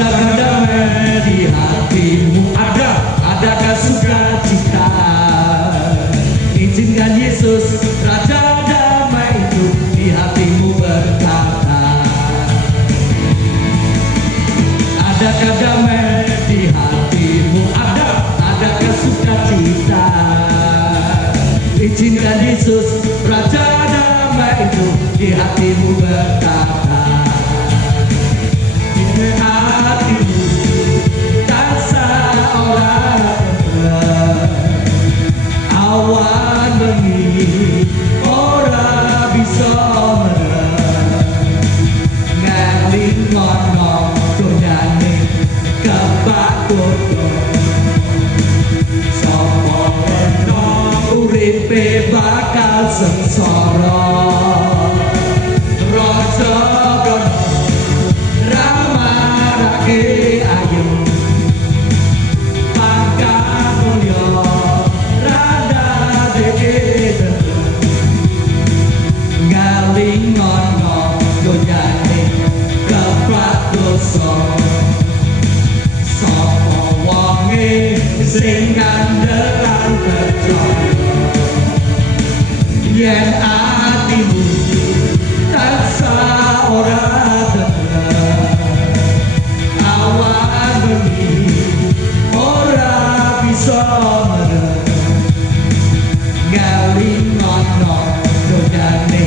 Adakah damai di hatimu? Adakah sukacita? Izinkan Yesus Raja damai itu di hatimu berkata. Adakah damai di hatimu? Adakah sukacita? Izinkan Yesus Raja damai itu di hatimu berkata. Di hatimu tanpa orang awan bengi ora bisa mereng ngalingono donyane kepakuto sapa eno uripe bakal sengsara raja kono ramarake ayu pangkat mulya ngalingono donyane kepradosa sapa wonge sing kandelan percaya yen atimu tansah ora tenang awan bengi ora bisa mereng ngalingono donyane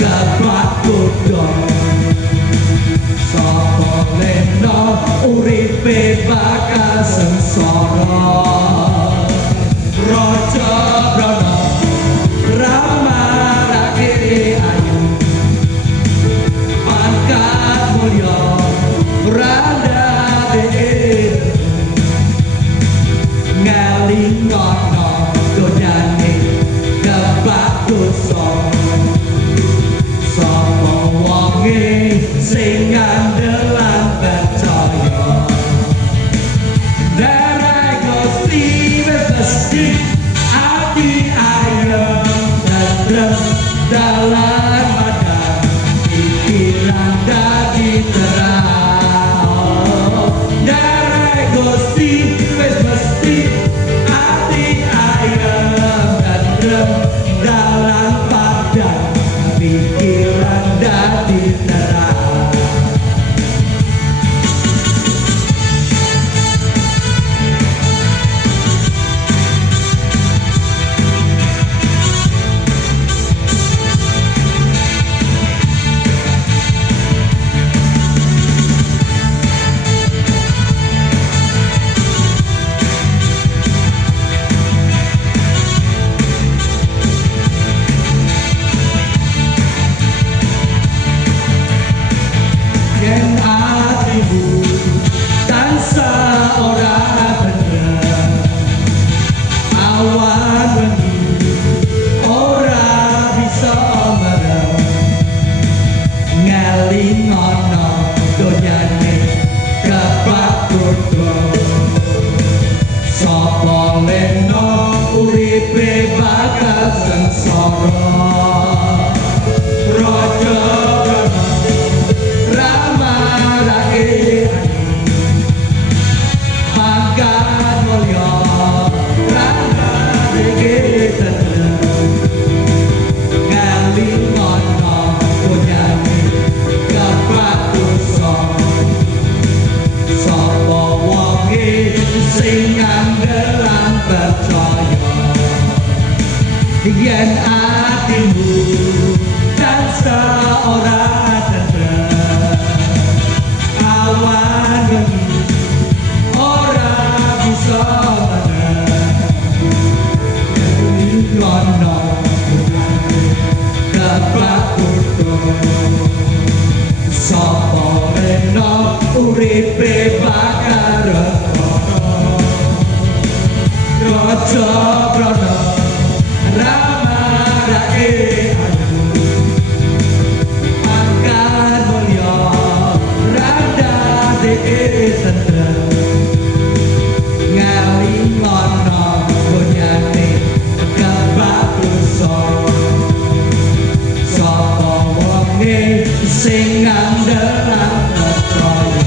kepakuto sapa leno uripe bakal sengsara raja brana ramarake ayu pangkat mulya randhane ngalingono donyane kepakuto sapa wonge sing kandelan percaya darah Gusti mesti ati ayem tentrem dalam badan pikiran dadi terang darah Gusti mesti ati ayem tentrem dalam badan pikiran dadi terang. Yen atimu tansah ora bener awan bengi ora bisa mereng ngalingono donyane kepakuto sapa leno uripe bakal sengsara raja ramarake pangkat mulya randhane tentrem ngalingono donyane kepakuto sapa wonge sing kandelan percaya yen atimu tansah ora tentrem awan bengi ora bisa meneng ngalingono kepakuto sapa rena uripe bakal raja brana ramarake ayu pangkat mulya randhane tentrem ngalingono donyane kepakuto sapa wonge sing kandelan percaya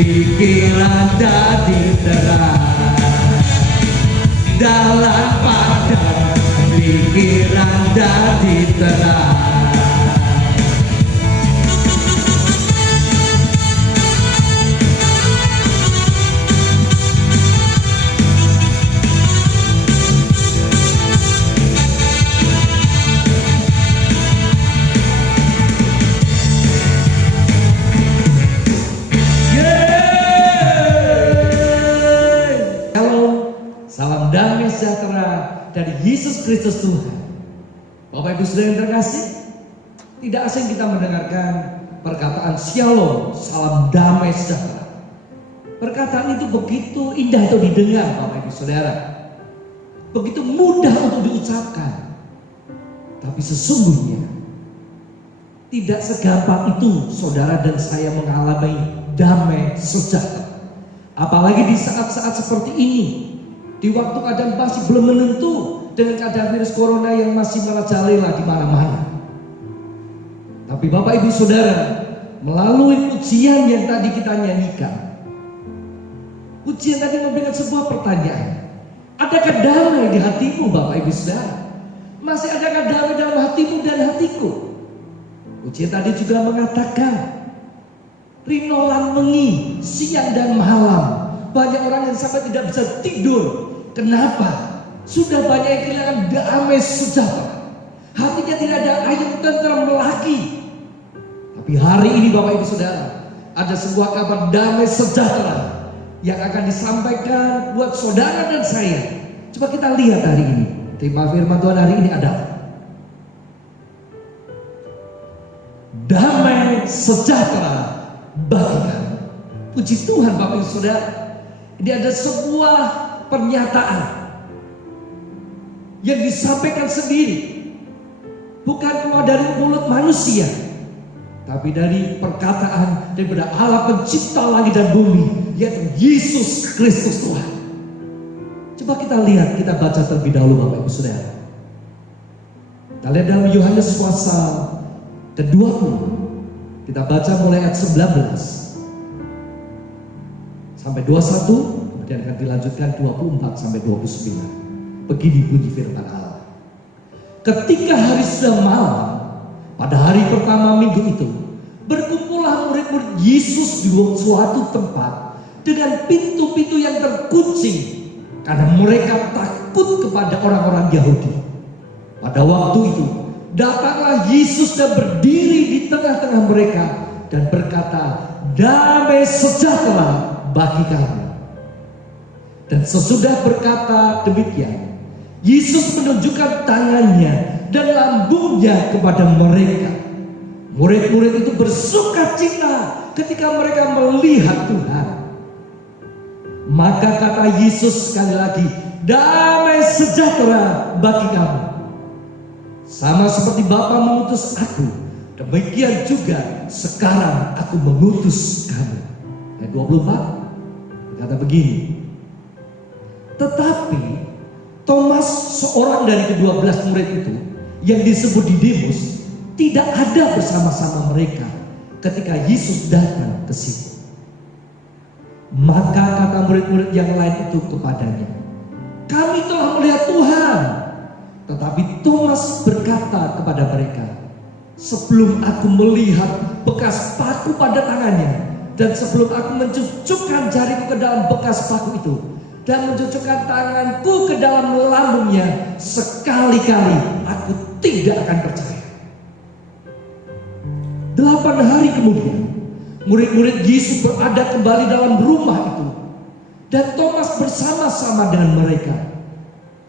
pikiran jadi terang, dalam padam pikiran jadi terang. Salam damai sejahtera dari Yesus Kristus Tuhan. Bapak Ibu Saudara yang terkasih, tidak asing kita mendengarkan perkataan Shalom, salam damai sejahtera. Perkataan itu begitu indah untuk didengar, Bapak Ibu Saudara. Begitu mudah untuk diucapkan. Tapi sesungguhnya tidak segampang itu saudara dan saya mengalami damai sejahtera. Apalagi di saat-saat seperti ini. Di waktu keadaan masih belum menentu dengan keadaan virus corona yang masih merajalela di mana-mana. Tapi Bapak Ibu Saudara, melalui pujian yang tadi kita nyanyikan, pujian tadi memberikan sebuah pertanyaan. Adakah damai di hatimu Bapak Ibu Saudara? Masih adakah damai dalam hatimu dan hatiku? Pujian tadi juga mengatakan, rinolan mengi siang dan malam. Banyak orang yang sampai tidak bisa tidur. Kenapa? Sudah banyak yang kehilangan damai sejahtera. Hatinya tidak ada ayam tentram lagi. Tapi hari ini Bapak Ibu Saudara, ada sebuah kabar damai sejahtera yang akan disampaikan buat saudara dan saya. Coba kita lihat hari ini. Tema firman Tuhan hari ini adalah damai sejahtera bagi kami. Puji Tuhan Bapak Ibu Saudara. Ini ada sebuah pernyataan yang disampaikan sendiri, bukan keluar dari mulut manusia, tapi dari perkataan daripada Allah pencipta langit dan bumi, yaitu Yesus Kristus Tuhan. Coba kita lihat, kita baca terlebih dahulu Bapak Ibu Saudara. Kita lihat dalam Yohanes pasal ke-20. Kita baca mulai ayat 19 sampai 21, kemudian akan dilanjutkan 24 sampai 29. Begini bunyi firman Allah. Ketika hari sudah malam, pada hari pertama minggu itu, berkumpullah murid-murid Yesus di suatu tempat dengan pintu-pintu yang terkunci, karena mereka takut kepada orang-orang Yahudi. Pada waktu itu, datanglah Yesus dan berdiri di tengah-tengah mereka dan berkata, damai sejahtera bagi kamu. Dan sesudah berkata demikian, Yesus menunjukkan tangannya dan lambungnya kepada mereka. Murid-murid itu bersukacita ketika mereka melihat Tuhan. Maka kata Yesus sekali lagi, damai sejahtera bagi kamu. Sama seperti Bapa mengutus aku, demikian juga sekarang aku mengutus kamu. Ayat 24 berkata begini. Tetapi Thomas, seorang dari ke-12 murid itu yang disebut Didimus, tidak ada bersama-sama mereka ketika Yesus datang ke situ. Maka kata murid-murid yang lain itu kepadanya, kami telah melihat Tuhan. Tetapi Thomas berkata kepada mereka, sebelum aku melihat bekas paku pada tangannya, dan sebelum aku mencucukkan jariku ke dalam bekas paku itu, dan mencucukkan tanganku ke dalam lambungnya, sekali-kali aku tidak akan percaya. 8 hari kemudian, murid-murid Yesus berada kembali dalam rumah itu, dan Thomas bersama-sama dengan mereka.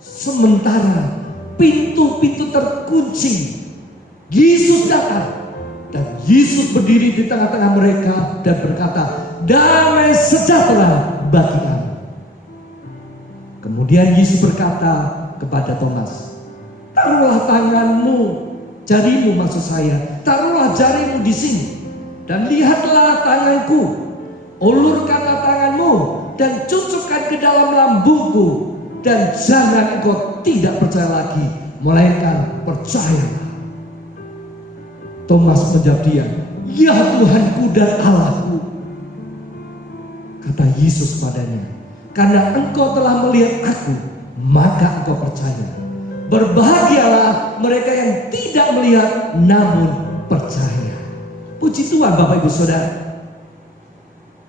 Sementara pintu-pintu terkunci, Yesus datang. Dan Yesus berdiri di tengah-tengah mereka dan berkata, damai sejahtera bagi kamu. Kemudian Yesus berkata kepada Thomas, taruhlah tanganmu, jarimu maksud saya, taruhlah jarimu di sini, dan lihatlah tanganku, ulurkanlah tanganmu, dan cucukkan ke dalam lambungku, dan jangan engkau tidak percaya lagi, melainkan percaya. Thomas menjawab dia, ya Tuhanku dan Allahku. Kata Yesus padanya, karena engkau telah melihat aku, maka engkau percaya. Berbahagialah mereka yang tidak melihat namun percaya. Puji Tuhan Bapak Ibu Saudara.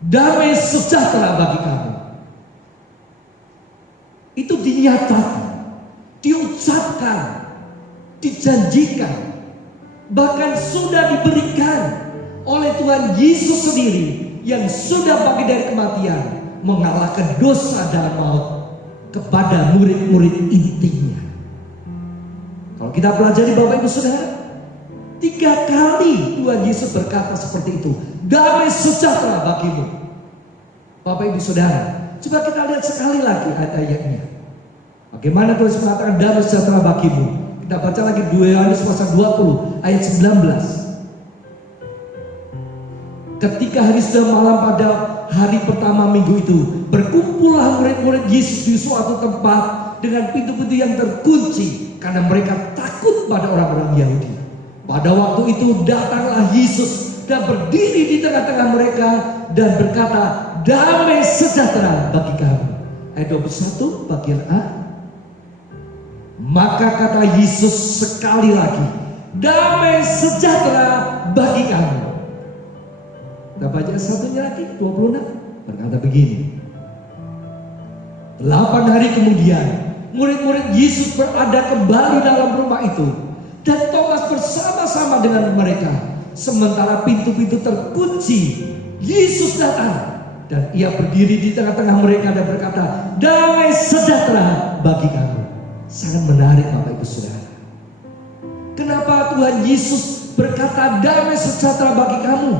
Damai sejahtera bagi kamu. Itu dinyatakan, diucapkan, dijanjikan, bahkan sudah diberikan oleh Tuhan Yesus sendiri yang sudah bangkit dari kematian, mengalahkan dosa dan maut kepada murid-murid intinya. Kalau kita pelajari Bapak Ibu Saudara, 3 kali Tuhan Yesus berkata seperti itu, damai sejahtera bagimu. Bapak Ibu Saudara, coba kita lihat sekali lagi ayat-ayatnya. Bagaimana Tuhan Yesus mengatakan damai sejahtera bagimu? Kita baca lagi 2 Yohanes pasal 20 ayat 19. Ketika hari sudah malam pada hari pertama minggu itu, berkumpullah murid-murid Yesus di suatu tempat dengan pintu-pintu yang terkunci karena mereka takut pada orang-orang Yahudi. Pada waktu itu datanglah Yesus dan berdiri di tengah-tengah mereka dan berkata, damai sejahtera bagi kamu. Ayat 21 bagian A. Maka kata Yesus sekali lagi, damai sejahtera bagi kamu. Kita baca satunya lagi, 26. Berkata begini. 8 hari kemudian, murid-murid Yesus berada kembali dalam rumah itu. Dan Thomas bersama-sama dengan mereka. Sementara pintu-pintu terkunci, Yesus datang. Dan ia berdiri di tengah-tengah mereka dan berkata, damai sejahtera bagi kamu. Sangat menarik Bapak Ibu Saudara. Kenapa Tuhan Yesus berkata damai sejahtera bagi kamu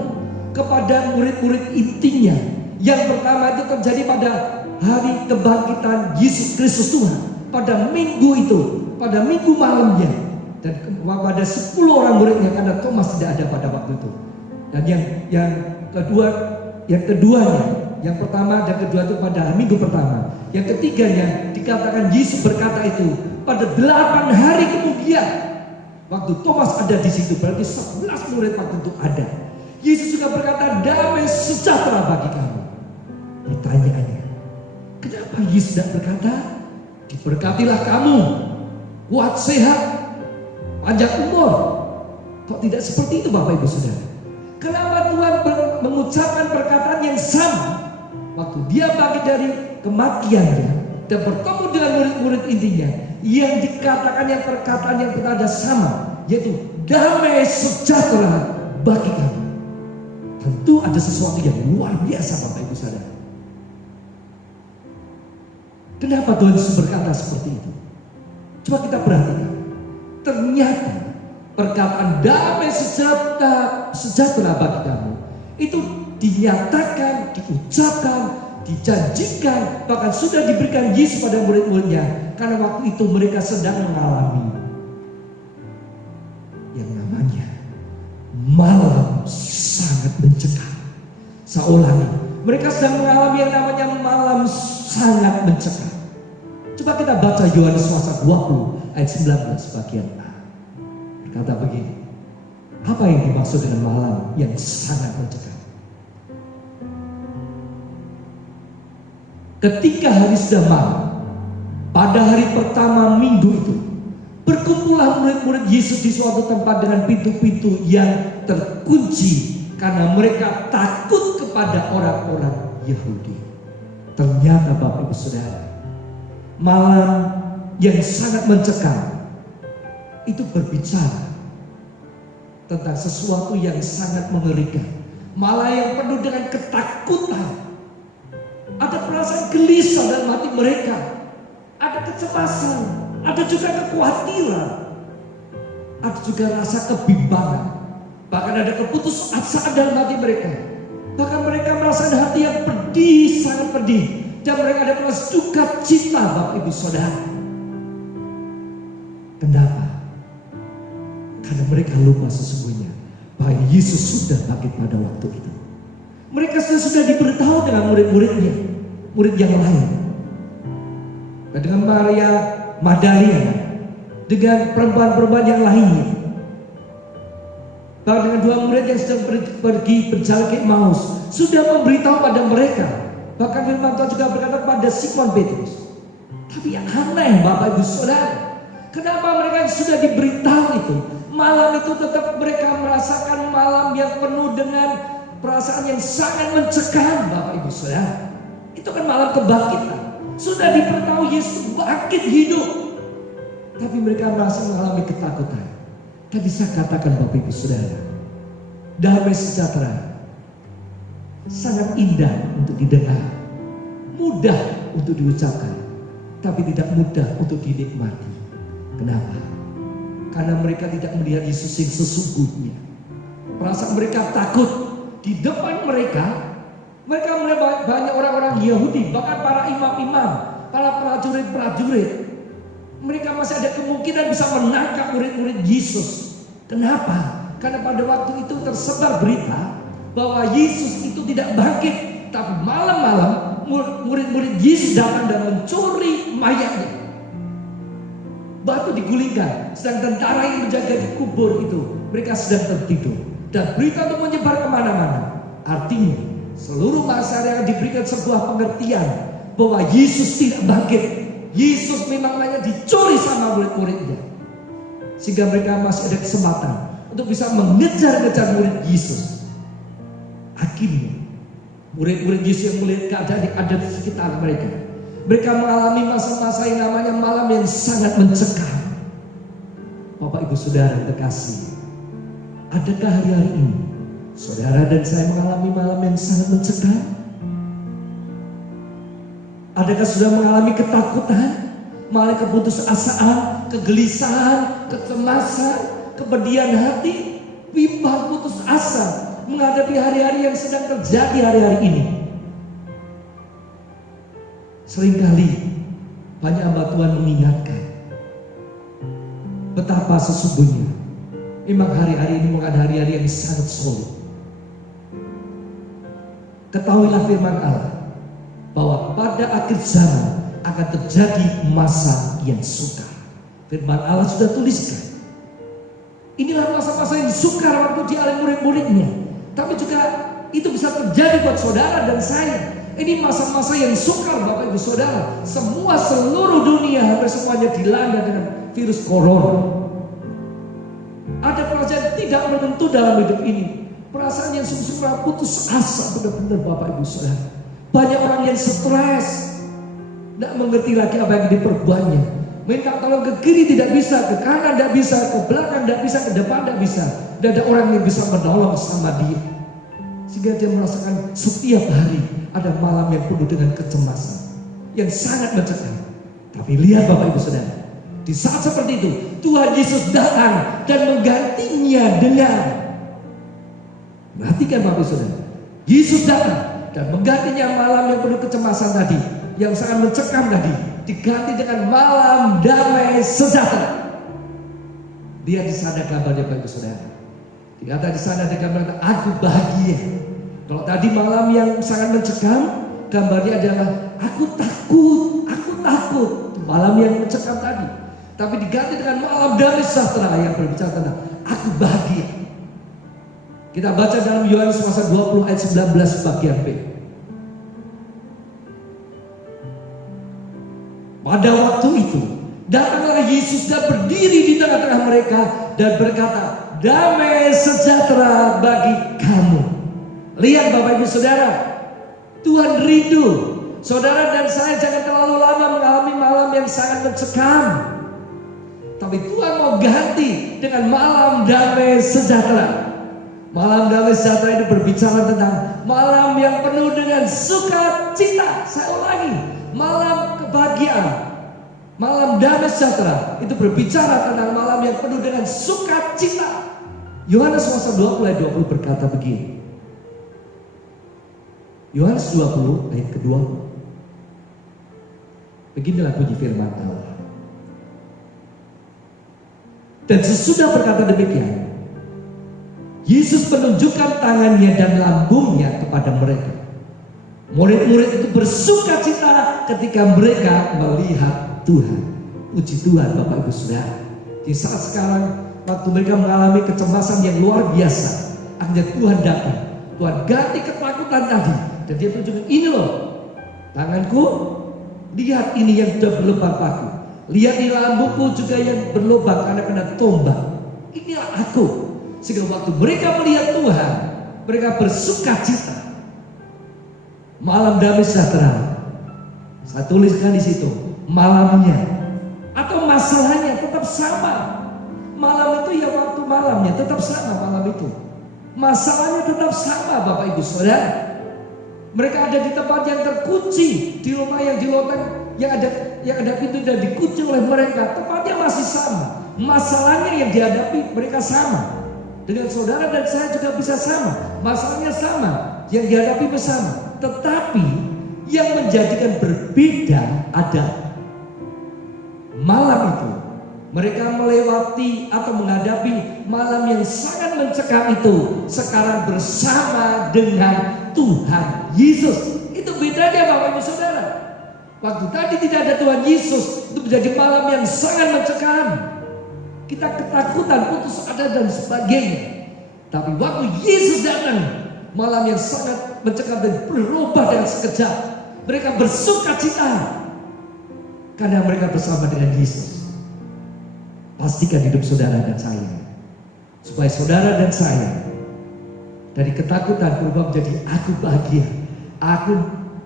kepada murid-murid intinya? Yang pertama itu terjadi pada hari kebangkitan Yesus Kristus Tuhan, pada minggu itu, pada minggu malamnya, dan pada 10 orang muridnya, karena Thomas tidak ada pada waktu itu. Dan yang keduanya, yang pertama dan kedua itu pada minggu pertama. Yang ketiganya dikatakan Yesus berkata itu pada 8 hari kemudian, waktu Thomas ada di situ, berarti 11 murid waktu itu ada. Yesus juga berkata damai sejahtera bagi kamu. Pertanyaannya, kenapa Yesus tidak berkata diberkatilah kamu, kuat sehat, panjang umur? Kok tidak seperti itu Bapak Ibu Saudara? Kenapa Tuhan mengucapkan perkataan yang sama waktu dia bangkit dari kematiannya dan bertemu dengan murid-murid intinya, yang dikatakan yang perkataan yang berada sama, yaitu damai sejahtera bagi kamu? Tentu ada sesuatu yang luar biasa Bapak Ibu Saudara. Kenapa Tuhan Yesus berkata seperti itu? Coba kita perhatikan. Ternyata perkataan damai sejahtera bagi kamu itu dinyatakan, diucapkan, dijanjikan, bahkan sudah diberikan Yesus pada murid-muridnya, karena waktu itu mereka sedang mengalami yang namanya malam sangat mencekam. Saya ulangi, mereka sedang mengalami yang namanya malam sangat mencekam. Coba kita baca Yohanes pasal 20 ayat 19 bagian A. Berkata begini, apa yang dimaksud dengan malam yang sangat mencekam? Ketika hari sudah malam, pada hari pertama minggu itu, berkumpullah murid-murid Yesus di suatu tempat dengan pintu-pintu yang terkunci karena mereka takut kepada orang-orang Yahudi. Ternyata Bapak Ibu Saudara, malam yang sangat mencekam itu berbicara tentang sesuatu yang sangat mengerikan, malah yang penuh dengan ketakutan. Ada perasaan gelisah dalam hati mereka, ada kecemasan, ada juga kekhawatiran, ada juga rasa kebimbangan, bahkan ada keputusasaan dalam hati mereka. Bahkan mereka merasakan hati yang pedih, sangat pedih, dan mereka ada perasaan duka cita Bapak Ibu Saudara. Kenapa? Karena mereka lupa sesungguhnya bahwa Yesus sudah bangkit pada waktu itu. Mereka sudah diberitahu dengan murid-muridnya, murid yang lain, dan dengan Maria Magdalena, dengan perempuan-perempuan yang lainnya, bahkan dengan 2 murid yang sedang pergi berjalan ke Emmaus, sudah memberitahu pada mereka firman Tuhan juga berkata kepada Simon Petrus. Tapi aneh Bapak Ibu Saudara, kenapa mereka yang sudah diberitahu itu, malam itu tetap mereka merasakan malam yang penuh dengan perasaan yang sangat mencekam Bapak Ibu Saudara. Itu kan malam kebangkitan. Sudah diberitahu Yesus bangkit hidup, tapi mereka merasa mengalami ketakutan. Tadi saya katakan Bapak Ibu Saudara, damai sejahtera sangat indah untuk didengar, mudah untuk diucapkan, tapi tidak mudah untuk dinikmati. Kenapa? Karena mereka tidak melihat Yesus yang sesungguhnya. Perasaan mereka takut. Di depan mereka melihat banyak orang-orang Yahudi, bahkan para imam-imam, para prajurit-prajurit. Mereka masih ada kemungkinan bisa menangkap murid-murid Yesus. Kenapa? Karena pada waktu itu tersebar berita bahwa Yesus itu tidak bangkit, tapi malam-malam murid-murid Yesus datang dan mencuri mayatnya. Batu digulingkan, sedang tentara yang menjaga di kubur itu mereka sedang tertidur, dan berita itu menyebar kemana-mana. Artinya seluruh masyarakat diberikan sebuah pengertian bahwa Yesus tidak bangkit. Yesus memang hanya dicuri sama murid-muridnya, sehingga mereka masih ada kesempatan untuk bisa mengejar-ngejar murid Yesus. Akhirnya murid-murid Yesus yang melihat keadaan yang ada di sekitar mereka, mereka mengalami masa-masa yang namanya malam yang sangat mencekam. Bapak Ibu Saudara yang terkasih, adakah hari-hari ini saudara dan saya mengalami malam yang sangat mencekam? Adakah sudah mengalami ketakutan, mengalami keputusasaan, kegelisahan, kecemasan, kepedihan hati, bimbang putus asa menghadapi hari-hari yang sedang terjadi hari-hari ini? Seringkali banyak hamba Tuhan mengingatkan betapa sesungguhnya memang hari-hari ini bukan hari-hari yang sangat sulit. Ketahuilah firman Allah bahwa pada akhir zaman akan terjadi masa yang sukar. Firman Allah sudah tuliskan. Inilah masa-masa yang sukar waktu dialami murid-muridnya. Tapi juga itu bisa terjadi buat saudara dan saya. Ini masa-masa yang sukar Bapak Ibu Saudara. Seluruh dunia hampir semuanya dilanda dengan virus corona. Ada perasaan tidak menentu dalam hidup ini. Perasaan yang sungguh-sungguh putus asa benar-benar Bapak Ibu Saudara. Banyak orang yang stres, tidak mengerti lagi apa yang diperbuatnya. Minta tolong ke kiri tidak bisa, ke kanan tidak bisa, ke belakang tidak bisa, ke depan tidak bisa. Tidak ada orang yang bisa menolong sama dia. Sehingga dia merasakan setiap hari ada malam yang penuh dengan kecemasan yang sangat mencekam. Tapi lihat Bapak Ibu Saudara, di saat seperti itu Tuhan Yesus datang dan menggantinya dengan, perhatikan Bapak Ibu Saudara, Yesus datang dan menggantinya malam yang penuh kecemasan tadi, yang sangat mencekam tadi, diganti dengan malam damai sejahtera. Dia di sana gambarnya Bapak Ibu Saudara. Dikata di sana ada gambar, aku bahagia. Kalau tadi malam yang sangat mencekam, gambarnya adalah aku takut, aku takut. Malam yang mencekam tadi. Tapi diganti dengan malam damai sejahtera yang berbicara tentang aku bahagia. Kita baca dalam Yohanes pasal 20 ayat 19 bagian B. Pada waktu itu datanglah Yesus dan berdiri di tengah-tengah mereka dan berkata, damai sejahtera bagi kamu. Lihat Bapak Ibu Saudara, Tuhan rindu saudara dan saya jangan terlalu lama mengalami malam yang sangat mencekam. Tapi Tuhan mau ganti dengan malam damai sejahtera. Malam damai sejahtera ini berbicara tentang malam yang penuh dengan sukacita. Saya ulangi, malam kebahagiaan, malam damai sejahtera itu berbicara tentang malam yang penuh dengan sukacita. Yohanes pasal 20 ayat 20 berkata begini. Yohanes 20 ayat kedua. Beginilah bunyi firman Allah. Dan sesudah berkata demikian, Yesus menunjukkan tangannya dan lambungnya kepada mereka. Murid-murid itu bersukacita ketika mereka melihat Tuhan. Puji Tuhan Bapak Ibu Saudara. Di saat sekarang waktu mereka mengalami kecemasan yang luar biasa, akhirnya Tuhan datang. Tuhan ganti ketakutan tadi. Dan dia tunjukkan, ini loh Tanganku, lihat ini yang sudah berlubang paku. Lihat di lambungku juga yang berlubang karena kena tombak. Inilah aku. Sehingga waktu mereka melihat Tuhan, mereka bersuka cita. Malam damai sejahtera. Saya tuliskan di situ, malamnya atau masalahnya tetap sama. Malam itu ya waktu malamnya tetap sama malam itu. Masalahnya tetap sama, Bapak Ibu Saudara. Mereka ada di tempat yang terkunci, di rumah yang di loteng yang ada pintu dan dikunci oleh mereka. Tempatnya masih sama. Masalahnya yang dihadapi mereka sama. Dengan saudara dan saya juga bisa sama. Masalahnya sama, yang dihadapi bersama. Tetapi yang menjadikan berbeda ada malam itu. Mereka melewati atau menghadapi malam yang sangat mencekam itu sekarang bersama dengan Tuhan Yesus. Itu bedanya, Bapak Ibu Saudara. Waktu tadi tidak ada Tuhan Yesus, itu menjadi malam yang sangat mencekam. Kita ketakutan, putus asa dan sebagainya. Tapi waktu Yesus datang, malam yang sangat mencekam dan berubah dengan sekejap. Mereka bersuka cita karena mereka bersama dengan Yesus. Pastikan hidup saudara dan saya, supaya saudara dan saya dari ketakutan berubah menjadi aku bahagia. Aku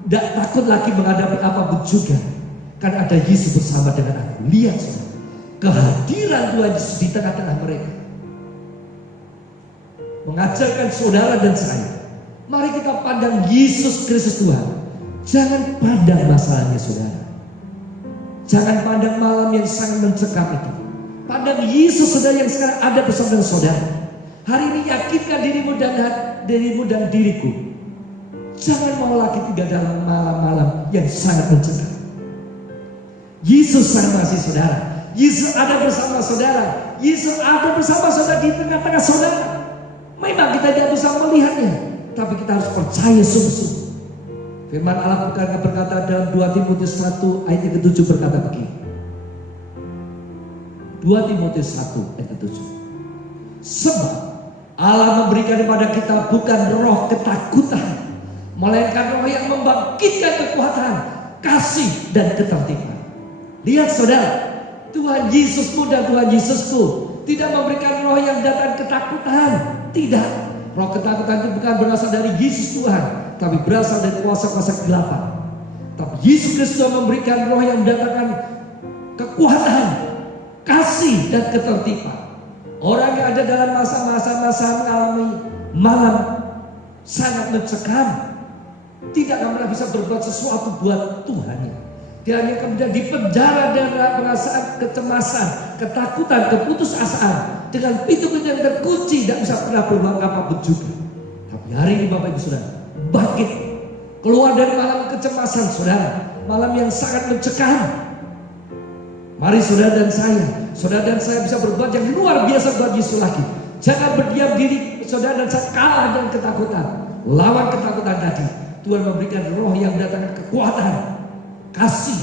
tidak takut lagi menghadapi apapun juga, karena ada Yesus bersama dengan aku. Lihat saudara, kehadiran Tuhan Yesus di tengah-tengah mereka mengajarkan saudara dan saya, mari kita pandang Yesus Kristus Tuhan. Jangan pandang masalahnya saudara. Jangan pandang malam yang sangat mencekam itu. Pandang Yesus saudara yang sekarang ada bersama dengan saudara. Hari ini yakinkan dirimu dan diriku. Jangan mau lagi tinggal dalam malam-malam yang sangat mencekam. Yesus sangat mengasihi saudara. Yesus ada bersama saudara. Yesus ada bersama saudara di tengah-tengah saudara. Memang kita tidak bisa melihatnya, tapi kita harus percaya sungguh-sungguh. Firman Allah berkata dalam 2 Timotius 1 ayat yang ke-7 berkata begini. 2 Timotius 1 ayat ke-7. Sebab Allah memberikan kepada kita bukan roh ketakutan, melainkan roh yang membangkitkan kekuatan, kasih dan ketertiban. Lihat saudara, Tuhan Yesusmu dan Tuhan Yesusku tidak memberikan roh yang datang ketakutan. Tidak. Roh ketakutan itu bukan berasal dari Yesus Tuhan, tapi berasal dari kuasa-kuasa kegelapan. Tapi Yesus Kristus memberikan roh yang mendatangkan kekuatan, kasih dan ketertiban. Orang yang ada dalam masa-masa mengalami malam sangat mencekam, tidak akan pernah bisa berbuat sesuatu buat Tuhan. Dia hanya kemudian dipenjara dengan perasaan kecemasan, ketakutan, keputusasaan, dengan pintu-pintu yang terkunci, tidak bisa pernah berbuat apapun juga. Tapi hari ini Bapak Ibu Saudara, bangkit, keluar dari malam kecemasan saudara, malam yang sangat mencekam. Mari saudara dan saya bisa berbuat yang luar biasa buat Yesus lagi. Jangan berdiam diri saudara dan saya kalah dengan ketakutan. Lawan ketakutan tadi. Tuhan memberikan roh yang datangkan kekuatan, kasih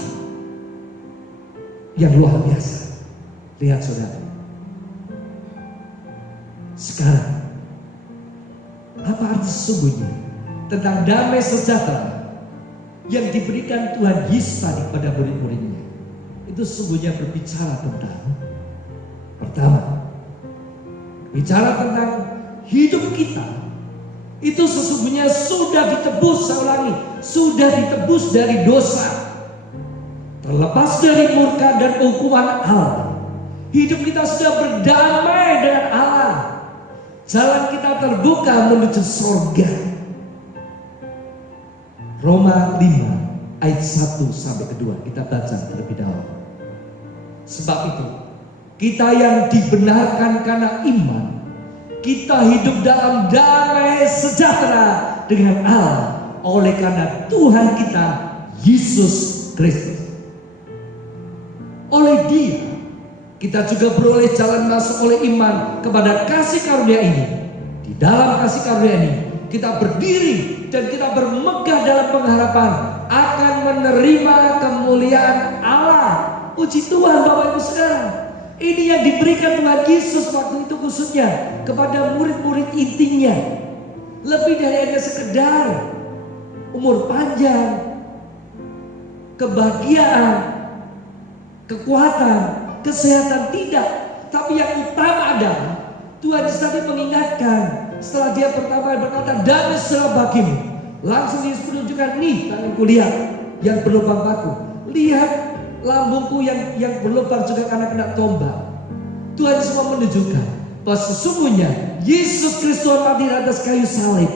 yang luar biasa. Lihat saudara. Sekarang, apa arti sesungguhnya tentang damai sejahtera yang diberikan Tuhan Yesus tadi kepada murid-muridnya? Itu sesungguhnya berbicara tentang, pertama, bicara tentang hidup kita. Itu sesungguhnya sudah ditebus, saya ulangi, sudah ditebus dari dosa, terlepas dari murka dan hukuman Allah. Hidup kita sudah berdamai dengan Allah. Jalan kita terbuka menuju surga. Roma 5 ayat 1 sampai 2 kita baca terlebih dahulu. Sebab itu kita yang dibenarkan karena iman, kita hidup dalam damai sejahtera dengan Allah oleh karena Tuhan kita Yesus Kristus. Oleh Dia kita juga beroleh jalan masuk oleh iman kepada kasih karunia ini. Di dalam kasih karunia ini kita berdiri dan kita bermegah dalam pengharapan akan menerima kemuliaan Allah. Puji Tuhan Bapak Ibu Saudara. Ini yang diberikan Tuhan Yesus waktu itu khususnya kepada murid-murid intinya. Lebih dari hanya sekedar umur panjang, kebahagiaan, kekuatan, kesehatan, tidak. Tapi yang utama adalah Tuhan Yesus tadi mengingatkan setelah dia pertama berkata damai sejahtera bagimu. Langsung Yesus menunjukkan, nih tanganku lihat yang berlubang paku, lihat lambungku yang berlubang juga karena kena tombak. Tuhan Yesus mau menunjukkan bahwa sesungguhnya Yesus Kristus mati di atas kayu salib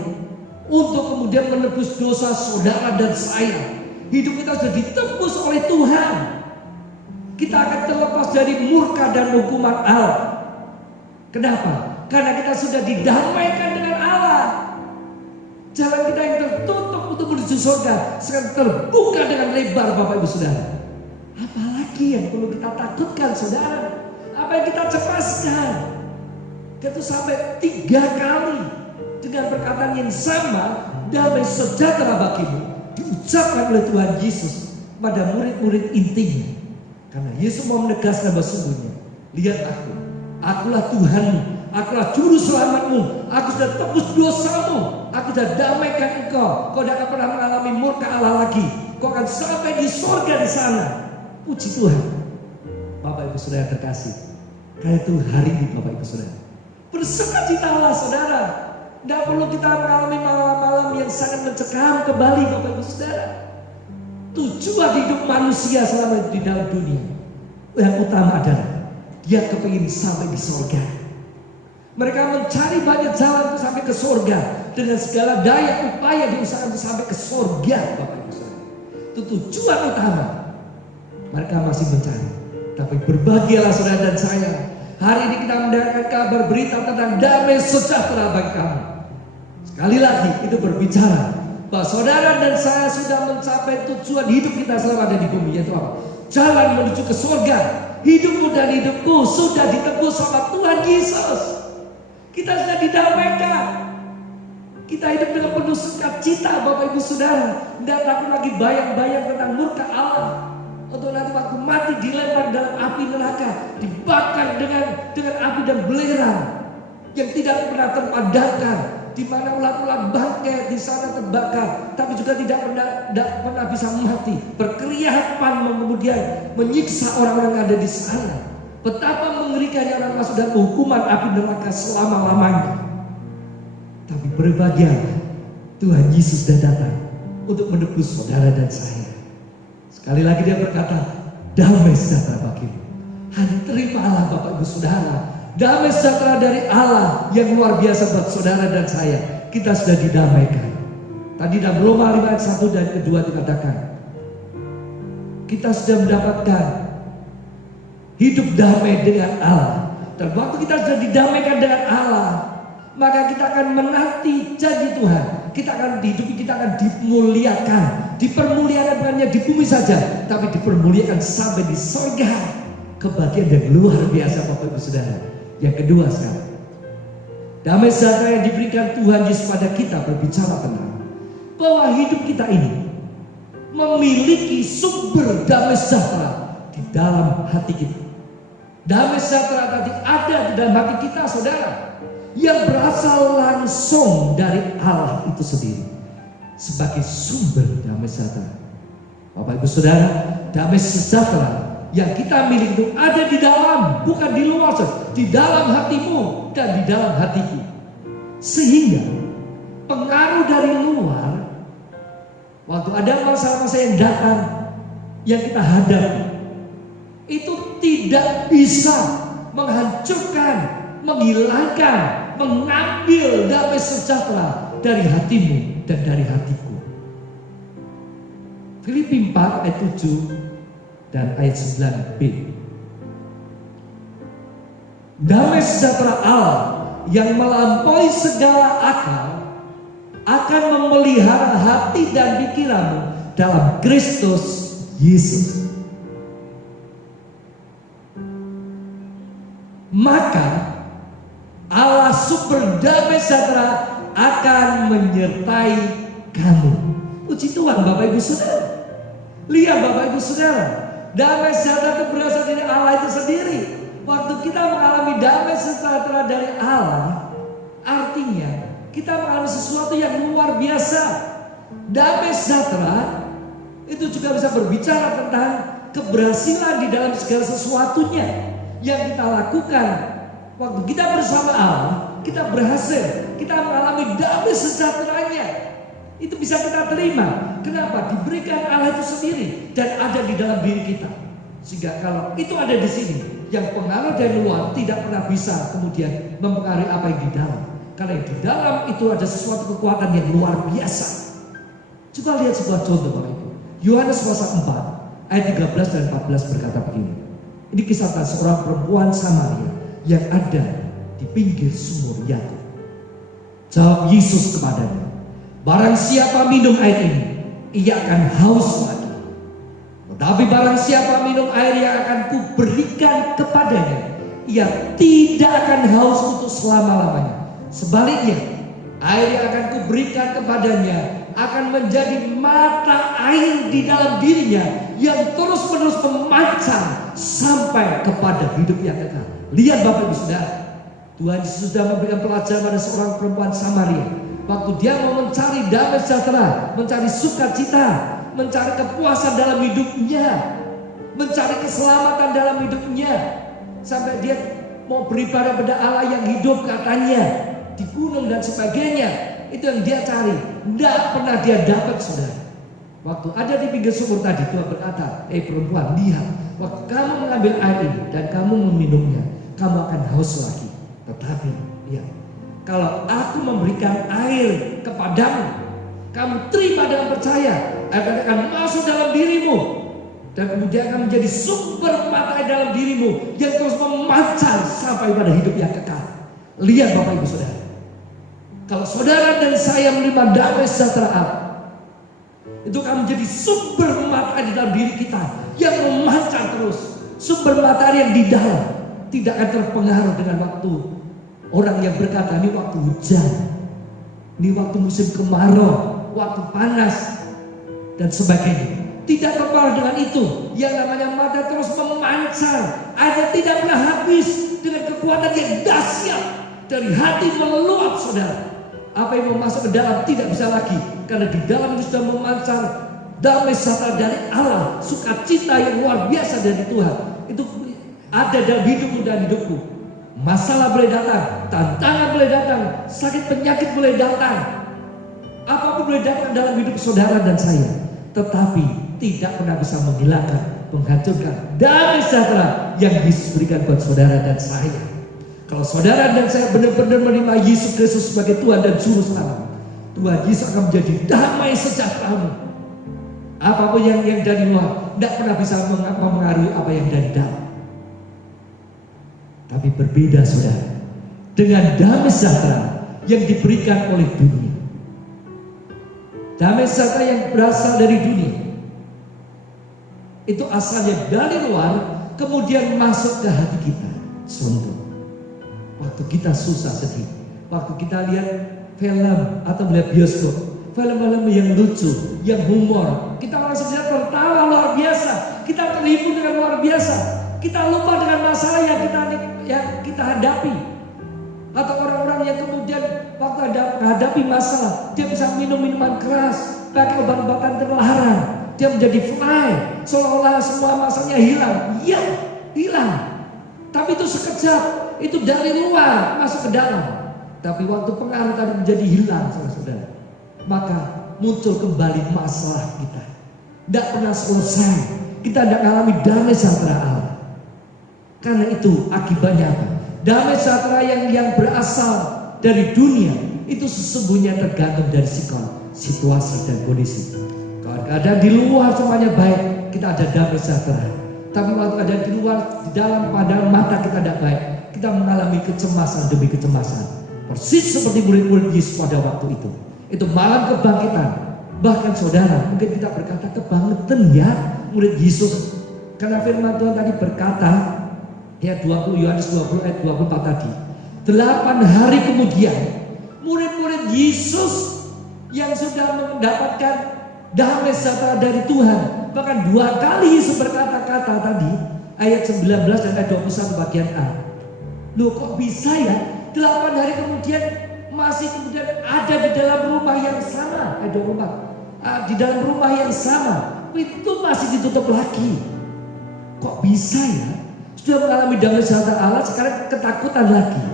untuk kemudian menebus dosa saudara dan saya. Hidup kita sudah ditebus oleh Tuhan. Kita akan terlepas dari murka dan hukuman Allah. Kenapa? Karena kita sudah didamaikan dengan Allah. Jalan kita yang tertutup untuk menuju surga sekarang terbuka dengan lebar, Bapak Ibu Saudara. Apalagi yang perlu kita takutkan, saudara? Apa yang kita cemaskan? Itu sampai 3 kali dengan perkataan yang sama, damai sejahtera bagimu, diucapkan oleh Tuhan Yesus pada murid-murid intinya. Karena Yesus mau menegaskan bahwa sesungguhnya, lihat akulah Tuhanmu, akulah juru selamatmu, aku sudah tebus dosamu, aku sudah damaikan engkau, kau tidak akan pernah mengalami murka Allah lagi, kau akan sampai di surga di sana. Puji Tuhan. Bapak Ibu Saudara terkasih, karena itu hari ini Bapak Ibu Saudara, bersukacitalah saudara. Tidak perlu kita mengalami malam-malam yang sangat mencekam kembali, Bapak Ibu Saudara. Tujuan hidup manusia selama di dalam dunia yang utama adalah dia kepingin sampai di surga. Mereka mencari banyak jalan untuk sampai ke surga, dengan segala daya upaya diusahakan untuk sampai ke surga, Bapak Ibu Saudara. Itu tujuan utama. Mereka masih mencari. Tapi berbahagialah saudara dan saya, hari ini kita mendengarkan kabar berita tentang damai sejahtera bagi kamu. Sekali lagi itu berbicara bahwa saudara dan saya sudah mencapai tujuan hidup kita selama ada di bumi, yaitu apa? Jalan menuju ke surga. Hidupmu dan hidupku sudah ditebus sama Tuhan Yesus. Kita sudah didamaikan. Kita hidup dengan penuh sukacita, Bapak Ibu Saudara. Tidak takut lagi bayang-bayang tentang murka Allah. Untuk nanti waktu mati dilempar dalam api neraka, dibakar dengan api dan belerang yang tidak pernah terpadamkan, di mana ulat-ulat bangkai di sana terbakar, tapi juga tidak pernah bisa mati. Berkeriapan kemudian menyiksa orang-orang yang ada di sana. Betapa mengerikannya orang masuk dalam hukuman api neraka selama-lamanya. Tapi berbahagialah, Tuhan Yesus sudah datang untuk menebus saudara dan saya. Sekali lagi dia berkata, damai sejahtera bagimu. Hanya terimalah Bapak Ibu Saudara, damai sejahtera dari Allah yang luar biasa buat saudara dan saya. Kita sudah didamaikan. Tadi dalam Roma 5 ayat 1 dan kedua dikatakan, kita sudah mendapatkan hidup damai dengan Allah. Dan waktu kita sudah didamaikan dengan Allah, maka kita akan menanti janji Tuhan. Kita akan dihidupi, kita akan dimuliakan. Dipermuliakan bukannya di bumi saja, tapi dipermuliakan sampai di surga. Kebahagiaan yang luar biasa Bapak Ibu Saudara. Yang kedua sekarang, damai sejahtera yang diberikan Tuhan Yesus pada kita berbicara tentang bahwa hidup kita ini memiliki sumber damai sejahtera di dalam hati kita. Damai sejahtera tadi ada di dalam hati kita, saudara, yang berasal langsung dari Allah itu sendiri sebagai sumber damai sejahtera. Bapak Ibu Saudara, damai sejahtera yang kita miliki itu ada di dalam, bukan di luar, di dalam hatimu dan di dalam hatiku. Sehingga pengaruh dari luar, waktu ada masalah-masalah yang datang, yang kita hadapi, itu tidak bisa menghancurkan, menghilangkan, mengambil damai sejahtera dari hatimu dan dari hatiku. Filipi 4 ayat 7 dan ayat 9b. Damai sejahtera Allah yang melampaui segala akal akan memelihara hati dan pikiranmu dalam Kristus Yesus. Maka Allah sumber damai sejahtera akan menyertai kamu. Puji Tuhan Bapak Ibu Saudara. Lihat Bapak Ibu Saudara, damai sejahtera itu berasal dari Allah itu sendiri. Waktu kita mengalami damai sejahtera dari Allah, artinya kita mengalami sesuatu yang luar biasa. Damai sejahtera Itu juga bisa berbicara tentang keberhasilan di dalam segala sesuatunya yang kita lakukan. Waktu kita bersama Allah, kita berhasil, kita mengalami damai sejahteranya. Itu bisa kita terima. Kenapa? Diberikan Allah itu sendiri dan ada di dalam diri kita. Sehingga kalau itu ada di sini, yang pengaruh dari luar tidak pernah bisa kemudian mempengaruhi apa yang di dalam. Karena yang di dalam itu ada sesuatu kekuatan yang luar biasa. Coba lihat sebuah contoh Bapak Ibu. Yohanes pasal 4 ayat 13 dan 14 berkata begini. Ini kisah tentang seorang perempuan Samaria yang ada di pinggir sumur Yakub. Jawab Yesus kepadanya, barang siapa minum air ini, ia akan haus lagi. Tetapi barang siapa minum air yang akan kuberikan kepadanya, ia tidak akan haus untuk selama-lamanya. Sebaliknya, air yang akan kuberikan kepadanya akan menjadi mata air di dalam dirinya yang terus-menerus memancar sampai kepada hidup yang kekal. Lihat Bapak Ibu Saudara, Tuhan Yesus sudah memberikan pelajaran pada seorang perempuan Samaria. Waktu dia mau mencari damai sejahtera, mencari sukacita, mencari kepuasan dalam hidupnya, mencari keselamatan dalam hidupnya, sampai dia mau beribadah pada Allah yang hidup katanya di gunung dan sebagainya. Itu yang dia cari, tidak pernah dia dapat saudara. Waktu ada di pinggir sumur tadi, Tuhan berkata, perempuan, lihat, waktu kamu mengambil air ini dan kamu meminumnya, kamu akan haus lagi. Tetapi, ya, kalau aku memberikan air kepadamu, kamu terima dengan percaya, akan masuk dalam dirimu, dan kemudian akan menjadi sumber mata air dalam dirimu yang terus memancar sampai pada hidup yang kekal. Lihat Bapak Ibu Saudara, kalau saudara dan saya menerima damai sejahtera Allah, itu akan menjadi sumber mata air di dalam diri kita yang memancar terus. Sumber mata air yang di dalam tidak akan terpengaruh dengan waktu. Orang yang berkata ini waktu hujan, ini waktu musim kemarau, waktu panas dan sebagainya. Tidak terpengaruh dengan itu. Yang namanya mata terus memancar, air tidak pernah habis dengan kekuatan yang dahsyat dari hati meluap saudara. Apa yang mau masuk ke dalam tidak bisa lagi, karena di dalam itu sudah memancar damai sejahtera dari Allah, sukacita yang luar biasa dari Tuhan. Itu ada dalam hidupmu dan hidupku. Masalah boleh datang, tantangan boleh datang, sakit penyakit boleh datang, apapun boleh datang dalam hidup saudara dan saya, tetapi tidak pernah bisa menghilangkan, menghancurkan damai sejahtera yang Yesus berikan buat saudara dan saya. Kalau saudara dan saya benar-benar menerima Yesus Kristus sebagai Tuhan dan Juru Selamat, Tuhan Yesus akan menjadi damai sejahteramu. Apapun yang dari luar tidak pernah bisa mempengaruhi apa yang dari dalam. Tapi berbeda saudara dengan damai sejahtera yang diberikan oleh dunia. Damai sejahtera yang berasal dari dunia itu asalnya dari luar, kemudian masuk ke hati kita. Contoh, waktu kita susah sedih, waktu kita lihat film atau melihat bioskop, film-film yang lucu, yang humor, kita langsung tertawa luar biasa, kita terhibur dengan luar biasa, kita lupa dengan masalah yang kita hadapi. Atau orang-orang yang kemudian waktu menghadapi masalah, dia bisa minum minuman keras, pakai obat-obatan terlarang, dia menjadi fly, seolah-olah semua masalahnya hilang. Iya, hilang. Tapi itu sekejap, itu dari luar masuk ke dalam. Tapi waktu pengaruh tadi menjadi hilang, saudara-saudara, maka muncul kembali masalah kita. Tidak pernah selesai. Kita tidak mengalami damai sejahtera Allah. Karena itu akibatnya apa? Damai sejahtera yang berasal dari dunia itu sesungguhnya tergantung dari situasi dan kondisi. Kalau keadaan di luar semuanya baik, kita ada damai sejahtera. Tapi waktu ada di luar, di dalam pandangan mata kita tidak baik, kita mengalami kecemasan demi kecemasan. Persis seperti murid-murid Yesus pada waktu itu. Itu malam kebangkitan. Bahkan saudara, mungkin kita berkata kebangetan ya murid Yesus. Karena firman Tuhan tadi berkata, ya Yohanes 20 ayat 24 tadi, 8 hari kemudian murid-murid Yesus yang sudah mendapatkan damai sejahtera dari Tuhan, bahkan 2 kali Yesus berkata-kata tadi, ayat 19 dan ayat 21 bagian A. Loh kok bisa ya 8 hari kemudian masih kemudian ada di dalam rumah yang sama, ayat 24. di dalam rumah yang sama, pintu masih ditutup lagi. Kok bisa ya? Sudah mengalami damai sejahtera Allah, sekarang ketakutan lagi.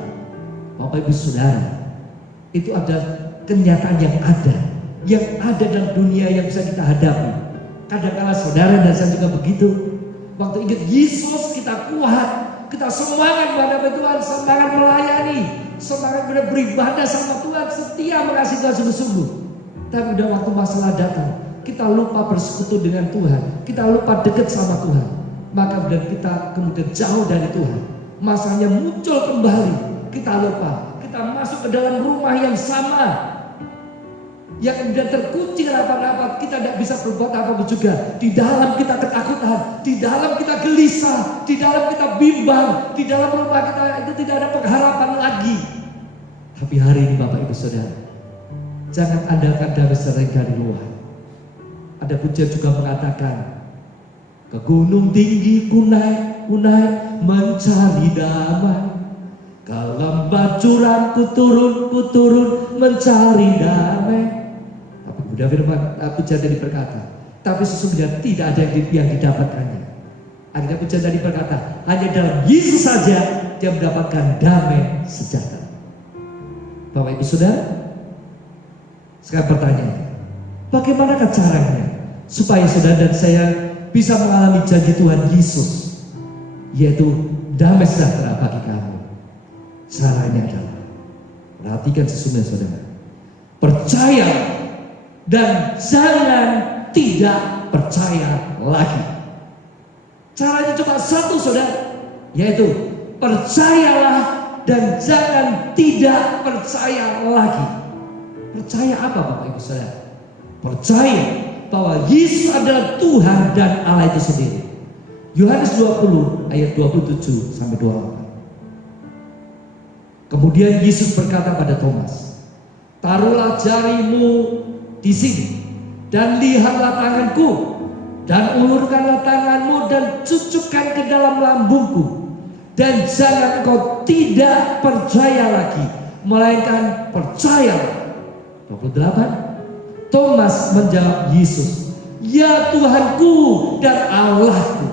Bapak Ibu Saudara, itu adalah kenyataan yang ada dalam dunia yang bisa kita hadapi. Kadang-kala saudara dan saya juga begitu. Waktu ingat Yesus, kita kuat, kita semangat menghadapi Tuhan, semangat melayani, semangat beribadah sama Tuhan, setia mengasihi Tuhan sungguh-sungguh. Tapi udah waktu masalah datang, kita lupa bersekutu dengan Tuhan, kita lupa dekat sama Tuhan, maka kemudian kita kemudian jauh dari Tuhan. Masanya muncul kembali, kita lupa, kita masuk ke dalam rumah yang sama, yang kemudian terkunci rapat-rapat, kita tidak bisa berbuat apa-apa juga. Di dalam kita ketakutan, di dalam kita gelisah, di dalam kita bimbang, di dalam rumah kita itu tidak ada pengharapan lagi. Tapi hari ini Bapak Ibu Saudara, jangan andalkan damai sejahtera dari luar. Ada pujian juga mengatakan, ke gunung tinggi ku naik mencari damai, ke lembah curam ku turun mencari damai. Udah firman pujian tadi berkata, tapi sesungguhnya tidak ada yang didapatkannya. Akhirnya pujian tadi berkata, hanya dalam Yesus saja dia mendapatkan damai sejahtera. Bapak Ibu Saudara, sekarang pertanyaannya, bagaimanakah caranya supaya saudara dan saya bisa mengalami janji Tuhan Yesus, yaitu damai sejahtera bagi kamu? Caranya adalah, perhatikan sesungguhnya saudara, percaya dan jangan tidak percaya lagi. Caranya cuma satu saudara, yaitu percayalah dan jangan tidak percaya lagi. Percaya apa Bapak Ibu Saudara? Percaya bahwa Yesus adalah Tuhan dan Allah itu sendiri. Yohanes 20 ayat 27 sampai 28. Kemudian Yesus berkata pada Thomas, taruhlah jarimu di sini dan lihatlah tanganku, dan ulurkanlah tanganmu dan cucukkan ke dalam lambungku, dan jangan engkau tidak percaya lagi, melainkan percaya. 28. Thomas menjawab Yesus, ya Tuhanku dan Allahku.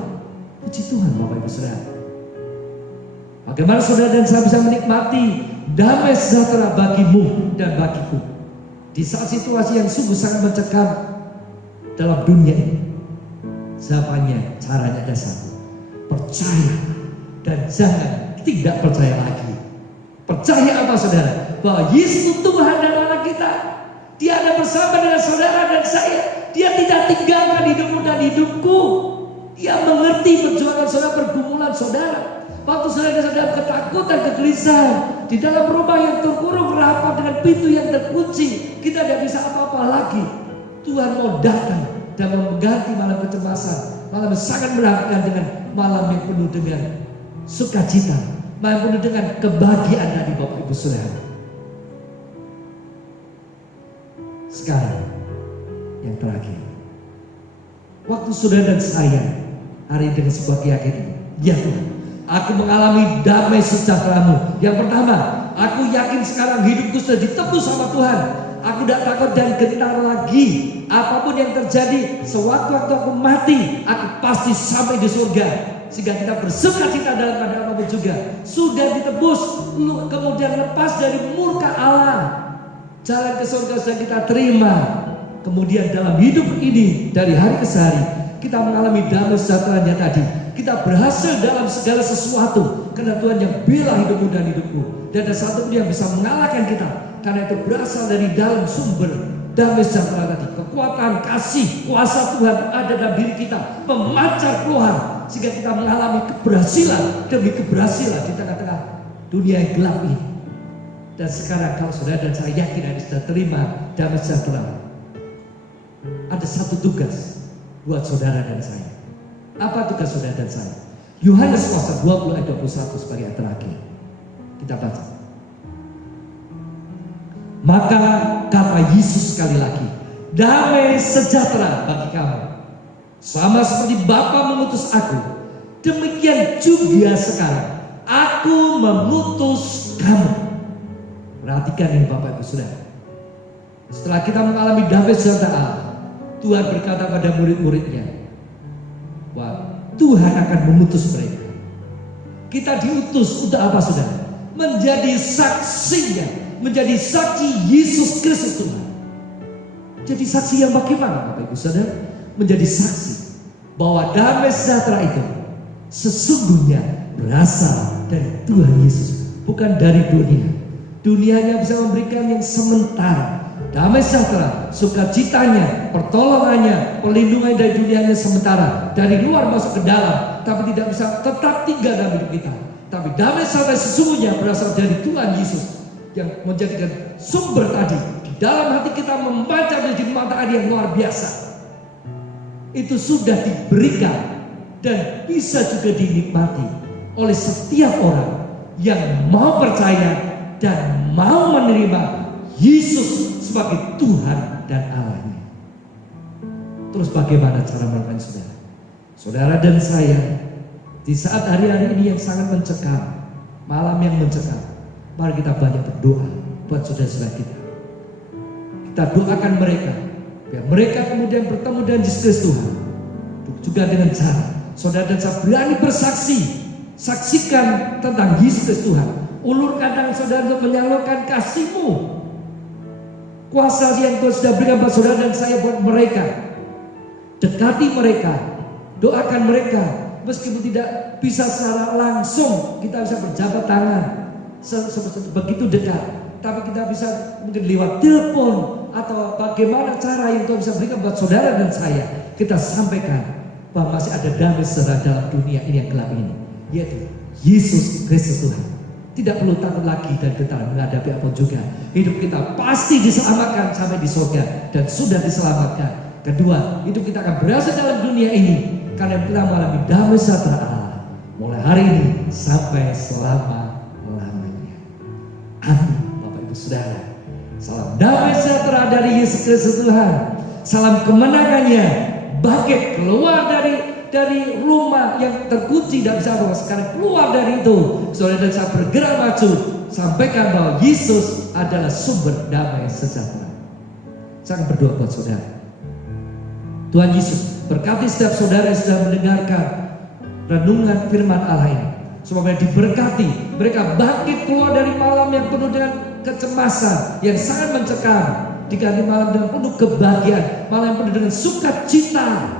Puji Tuhan Bapak Ibu Saudara. Bagaimana saudara dan saya bisa menikmati damai sejahtera bagimu dan bagiku di saat situasi yang sungguh sangat mencekam dalam dunia ini? Jawabannya, caranya ada satu, percaya dan jangan tidak percaya lagi. Percaya apa saudara? Bahwa Yesus itu Tuhan dan Allah kita. Dia ada bersama dengan saudara dan saya. Dia tidak tinggalkan hidupmu dan hidupku. Dia mengerti perjuangan saudara, pergumulan saudara. Waktu saudara dalam ketakutan, kegelisahan, di dalam rumah yang terkurung rapat dengan pintu yang terkunci, kita tidak bisa apa-apa lagi. Tuhan mau datang dan mengganti malam kecemasan, malam yang sangat menakutkan dengan malam yang penuh dengan sukacita, malam penuh dengan kebahagiaan dari Bapak Ibu Saudara. Sekarang yang terakhir, waktu saudara dan saya hari ini dengan sebuah keyakinan, ya Tuhan, aku mengalami damai sejahtera-Mu. Yang pertama, aku yakin sekarang hidupku sudah ditebus sama Tuhan. Aku tidak takut dan gentar lagi. Apapun yang terjadi, sewaktu-waktu aku mati, aku pasti sampai di surga. Sehingga kita bersukacita dalam keadaan apapun juga. Sudah ditebus, kemudian lepas dari murka Allah. Jalan ke surga sudah kita terima. Kemudian dalam hidup ini, dari hari ke hari, kita mengalami damai sejahteranya tadi. Kita berhasil dalam segala sesuatu karena Tuhan yang bela hidupmu dan hidupku. Dan ada satu yang bisa mengalahkan kita, karena itu berasal dari dalam sumber damai sejahtera tadi. Kekuatan, kasih, kuasa Tuhan ada dalam diri kita, memancar keluar sehingga kita mengalami keberhasilan demi keberhasilan di tengah-tengah dunia yang gelap ini. Dan sekarang kalau saudara dan saya yakin Anda sudah terima damai sejahtera, ada satu tugas buat saudara dan saya. Apa tugas saudara dan saya? Yohanes pasal 20 ayat 21 sebagai ayat terakhir. Kita baca. Maka kata Yesus sekali lagi, damai sejahtera bagi kamu. Sama seperti Bapa mengutus aku, demikian juga sekarang aku mengutus kamu. Perhatikan ini Bapak Ibu Saudara. Setelah kita mengalami damai sejahtera, Tuhan berkata pada murid-muridnya, wah, Tuhan akan mengutus mereka. Kita diutus untuk apa, saudara? Menjadi saksinya, menjadi saksi Yesus Kristus Tuhan. Jadi saksi yang bagaimana, Bapak Ibu Saudara? Menjadi saksi bahwa damai sejahtera itu sesungguhnya berasal dari Tuhan Yesus, bukan dari dunia. Dunianya bisa memberikan yang sementara. Damai sejahtera, sukacitanya, pertolongannya, perlindungan dari dunianya sementara. Dari luar masuk ke dalam, tapi tidak bisa tetap tinggal dalam hidup kita. Tapi damai sejahtera sesungguhnya berasal dari Tuhan Yesus, yang menjadikan sumber tadi di dalam hati kita memancar menjadi matahari yang luar biasa. Itu sudah diberikan dan bisa juga dinikmati oleh setiap orang yang mau percaya dan mau menerima Yesus sebagai Tuhan dan Allahnya. Terus bagaimana cara melakukan, saudara? Saudara dan saya, di saat hari-hari ini yang sangat mencekam, malam yang mencekam, mari kita banyak berdoa buat saudara-saudara kita. Kita doakan mereka, biar mereka kemudian bertemu dengan Yesus Kristus Tuhan. Juga dengan cara saudara dan saya berani bersaksi, saksikan tentang Yesus Kristus Tuhan. Ulurkan tangan saudara untuk menyalurkan kasih-Mu. Kuasa yang Tuhan sudah berikan buat saudara dan saya buat mereka. Dekati mereka, doakan mereka. Meskipun tidak bisa secara langsung kita bisa berjabat tangan begitu dekat, tapi kita bisa mungkin lewat telepon atau bagaimana cara yang Tuhan bisa berikan buat saudara dan saya. Kita sampaikan bahwa masih ada damai sejahtera dalam dunia ini yang gelap ini, yaitu Yesus Kristus Tuhan. Tidak perlu takut lagi dan gentar menghadapi apapun juga. Hidup kita pasti diselamatkan sampai di surga dan sudah diselamatkan. Kedua, hidup kita akan berhasil dalam dunia ini karena kita mengalami damai sejahtera Allah mulai hari ini sampai selama-lamanya. Amin. Bapak Ibu Saudara, salam damai sejahtera dari Yesus Kristus Tuhan. Salam kemenangannya bangkit keluar dari rumah yang terkunci dan bisa bahwa sekarang keluar dari itu. Saudara dan saya bergerak maju, sampaikan bahwa Yesus adalah sumber damai sejahtera. Saya akan berdoa buat saudara. Tuhan Yesus berkati setiap saudara yang sudah mendengarkan renungan firman Allah ini. Semoga diberkati, mereka bangkit keluar dari malam yang penuh dengan kecemasan yang sangat mencekam, diganti malam dengan penuh kebahagiaan, malam yang penuh dengan sukacita.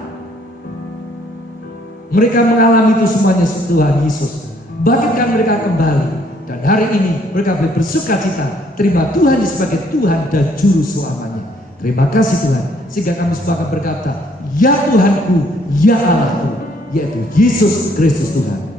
Mereka mengalami itu semuanya Tuhan Yesus. Bangkitkan mereka kembali. Dan hari ini mereka boleh bersukacita. Terima Tuhan sebagai Tuhan dan Juru selamanya. Terima kasih Tuhan. Sehingga kami semua akan berkata, ya Tuhanku, ya Allahku, yaitu Yesus Kristus Tuhan.